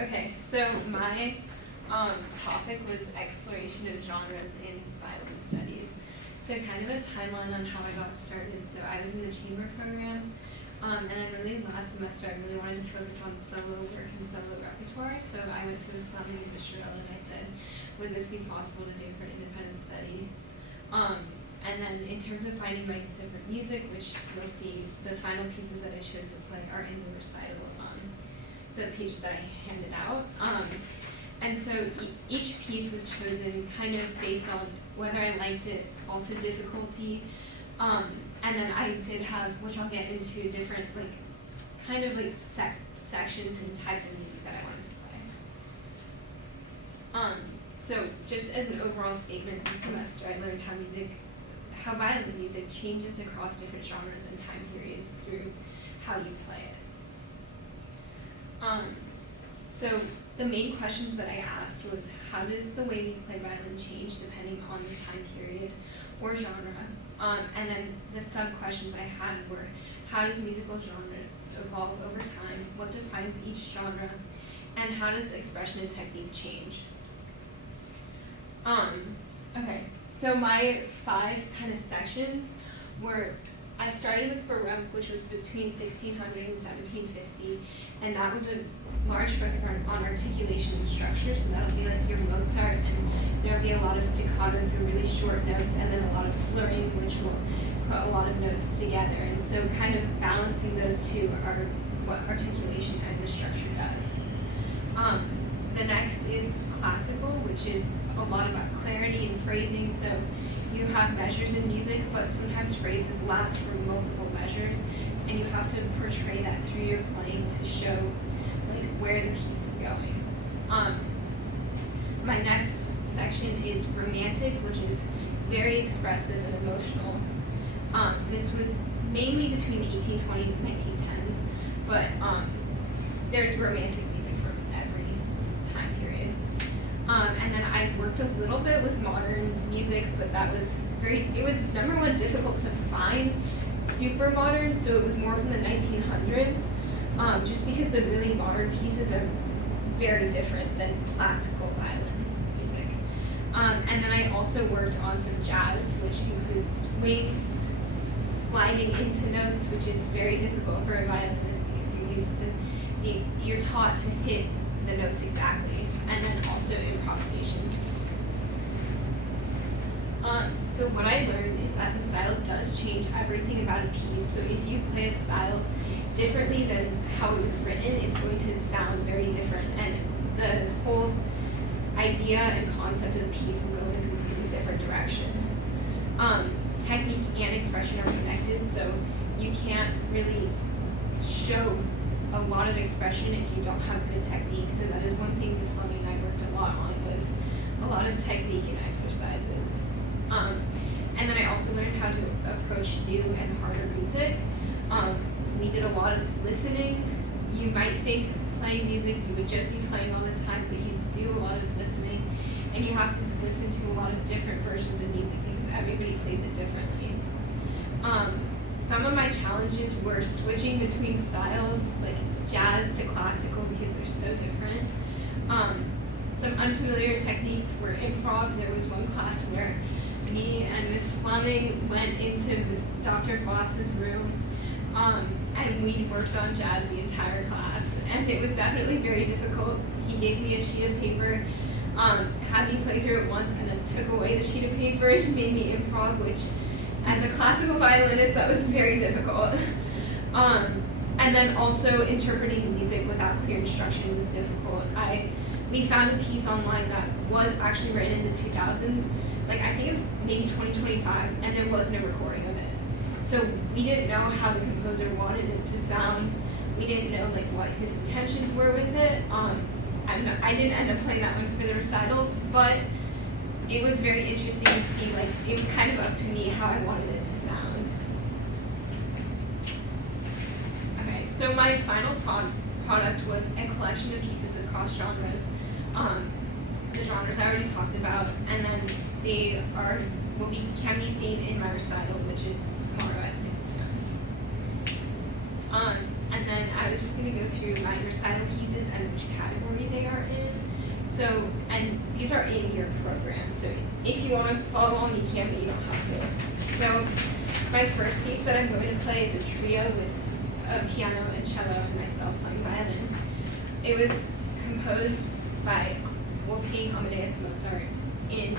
Okay, so my topic was exploration of genres in violin studies. So kind of a timeline on how I got started. So I was in the chamber program, and then really last semester I really wanted to focus on solo work and solo repertoire. So I went to the Islamic Bistro and I said, would this be possible to do for an independent study? And then in terms of finding like different music, which you'll see the final pieces that I chose to play are in the recital, the pages that I handed out. And so each piece was chosen kind of based on whether I liked it, also difficulty, and then I did have, which I'll get into, different like kind of like sections and types of music that I wanted to play. So just as an overall statement, this semester I learned how violin music changes across different genres and time periods through how you play it. So the main questions that I asked was, how does the way we play violin change depending on the time period or genre? And then the sub-questions I had were, how does musical genres evolve over time? What defines each genre? And how does expression and technique change? Okay, so my 5 kind of sections were, I started with Baroque, which was between 1600 and 1750, and that was a large focus on articulation and structure, so that'll be like your Mozart, and there'll be a lot of staccato, so really short notes, and then a lot of slurring, which will put a lot of notes together, and so kind of balancing those two are what articulation and the structure does. The next is classical, which is a lot about clarity and phrasing, so you have measures in music, but sometimes phrases last for multiple measures, and you have to portray that through your playing to show like where the piece is going. My next section is romantic, which is very expressive and emotional. This was mainly between the 1820s and 1910s, but there's romantic music from every time period. And then I worked a little bit with modern music, but that was it was number one, difficult to find super modern, so it was more from the 1900s, just because the really modern pieces are very different than classical violin music. And then I also worked on some jazz, which includes swings, sliding into notes, which is very difficult for a violinist because you're taught to hit the notes exactly, and then also improvisation. So what I learned is that the style does change everything about a piece. So if you play a style differently than how it was written, it's going to sound very different, and the whole idea and concept of the piece will go in a completely different direction. Technique and expression are connected, so you can't really show a lot of expression if you don't have good technique. So that is one thing Ms. Fleming and I worked a lot on, was a lot of technique and exercises. And then I also learned how to approach new and harder music. We did a lot of listening. You might think playing music you would just be playing all the time, but you do a lot of listening, and you have to listen to a lot of different versions of music because everybody plays it differently. Some of my challenges were switching between styles, like jazz to classical, because they're so different. Some unfamiliar techniques were improv. There was one class where me and Ms. Fleming went into Dr. Watts' room, and we worked on jazz the entire class, and it was definitely very difficult. He gave me a sheet of paper, had me play through it once, and then took away the sheet of paper and made me improv, which, as a classical violinist, that was very difficult. And then also interpreting music without clear instruction was difficult. We found a piece online that was actually written in the 2000s, like I think it was maybe 2025, and there was no recording of it. So we didn't know how the composer wanted it to sound. We didn't know like what his intentions were with it. I didn't end up playing that one for the recital, but it was very interesting to see, like, it was kind of up to me how I wanted it to sound. Okay, so my final product was a collection of pieces across genres. The genres I already talked about, and then they can be seen in my recital, which is tomorrow at 6 p.m. And then I was was just going to go through my recital pieces and which category they are in. So, and these are in your program, so if you want to follow along, you can, but you don't have to. So, my first piece that I'm going to play is a trio with a piano and cello and myself playing violin. It was composed by Wolfgang Amadeus Mozart in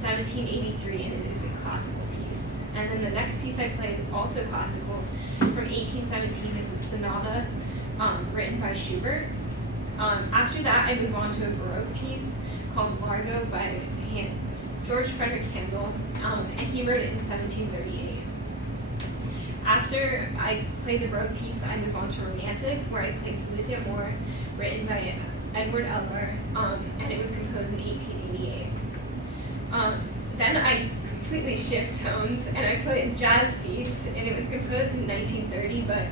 1783, and it is a classical piece. And then the next piece I play is also classical from 1817. It's a sonata written by Schubert. After that, I move on to a Baroque piece called Largo by George Frederick Handel, and he wrote it in 1738. After I play the Baroque piece, I move on to Romantic, where I play Sonnet d'Amour, written by Edward Elgar, and it was composed in 1888. Then I completely shift tones, and I play a jazz piece, and it was composed in 1930, but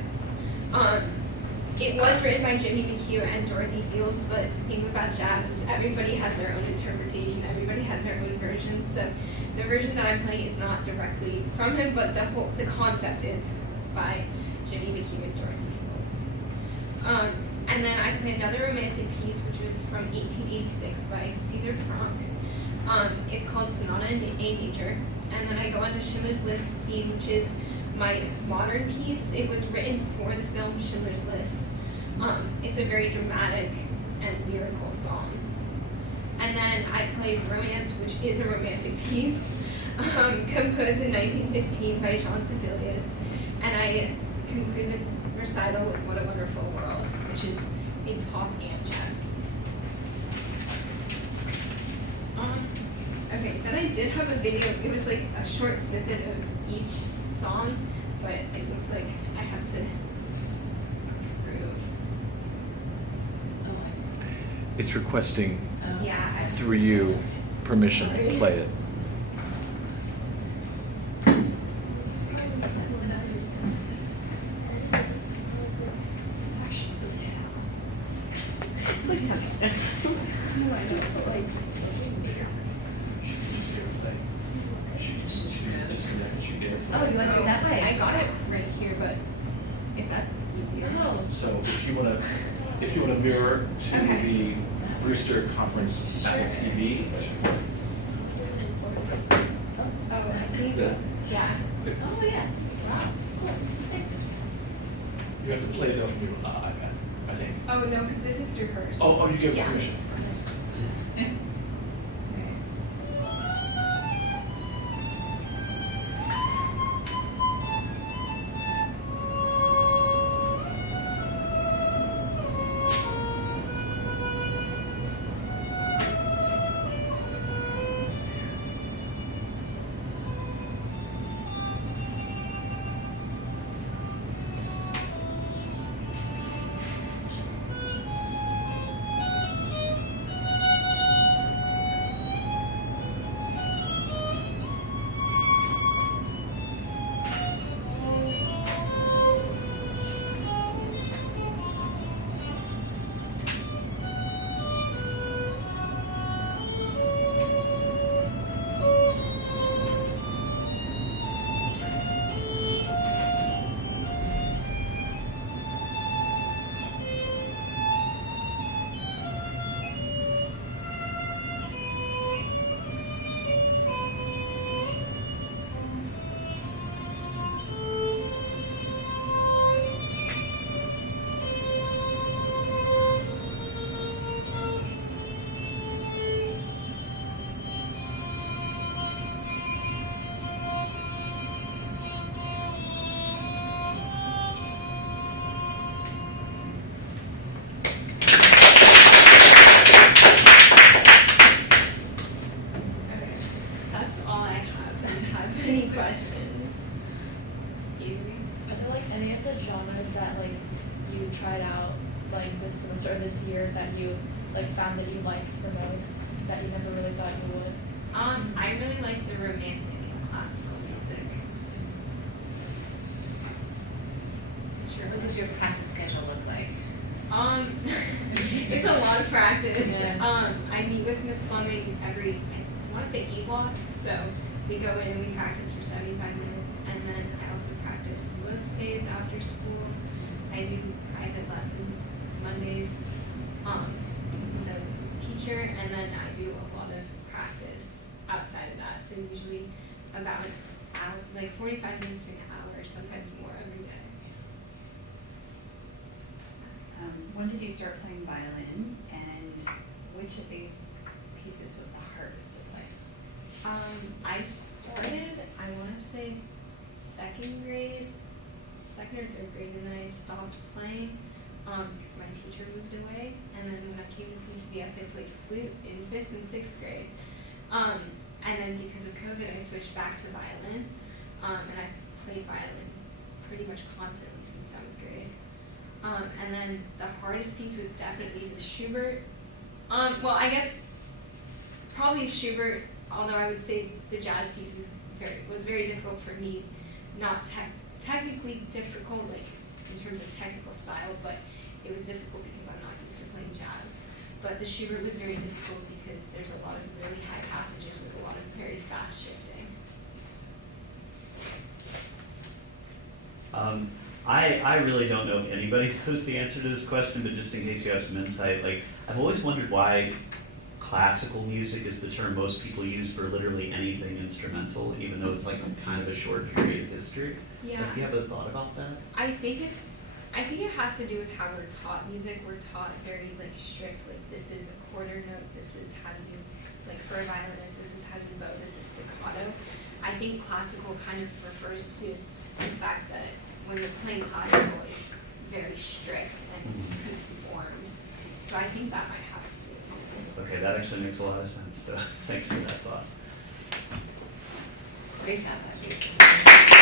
it was written by Jimmy McHugh and Dorothy Fields, but the thing about jazz is everybody has their own interpretation, everybody has their own version, so the version that I'm playing is not directly from him, but the concept is by Jimmy McHugh and Dorothy Fields. And then I play another romantic piece, which was from 1886 by Caesar Franck. It's called Sonata in A Major, and then I go on to Schindler's List theme, which is my modern piece. It was written for the film Schindler's List. It's a very dramatic and lyrical song. And then I play Romance, which is a romantic piece, composed in 1915 by Jean Sibelius. And I conclude the recital with What a Wonderful World, which is a pop and jazz piece. Okay, then I did have a video. It was like a short snippet of each song, but it looks like I have to prove. It's requesting Yeah. through you permission to play it. It's like 10 seconds. No, I know, but like. Oh, you want to do it that way? I got it right here, but if that's easier. Oh. So if you want to mirror to Okay. the Brewster Conference Apple TV. Oh, I think, Yeah. yeah. Oh, yeah. Wow. Cool. Thanks. You have to play though from your iPad, I think. Oh, no, because this is through hers. Oh, you give Yeah. permission. Okay. Okay. That's all I have. Do you have any questions? Avery? Are there like any of the genres that like you tried out like this semester or this year that you like found that you liked the most that you never really thought you would? I really like the romantic and classical music. Sure. What does your practice schedule look like? It's a lot of practice. Yes. I meet with Miss Fleming every, I want to say E-block, so we go in and we practice for 75 minutes, and then I also practice most days after school. I do private lessons Mondays with a teacher, and then I do a lot of practice outside of that. So usually about an hour, like 45 minutes to an hour, sometimes more every day. When did you start playing violin, and which of these pieces was the hardest to play? I started, I want to say second or third grade, and then I stopped playing because my teacher moved away. And then when I came to PCBS, I played flute in 5th and 6th grade. And then because of COVID, I switched back to violin, and I played violin pretty much constantly since 7th grade. And then the hardest piece was definitely the Schubert. Well, I guess probably Schubert, although I would say the jazz piece was very difficult for me. Not technically difficult, like in terms of technical style, but it was difficult because I'm not used to playing jazz. But the Schubert was very difficult because there's a lot of really high passages with a lot of very fast shifting. I really don't know if anybody knows the answer to this question, but just in case you have some insight, like I've always wondered why classical music is the term most people use for literally anything instrumental, even though it's like a kind of a short period of history. Yeah. Like, do you have a thought about that? I think it has to do with how we're taught music. We're taught very like strict, like this is a quarter note, this is how you, like for a violinist, this is how you bow, this is staccato. I think classical kind of refers to the fact that when you're playing classical, it's very strict and conformed. So I think that might have to do with it. Okay, that actually makes a lot of sense. So thanks for that thought. Great job, Audrey.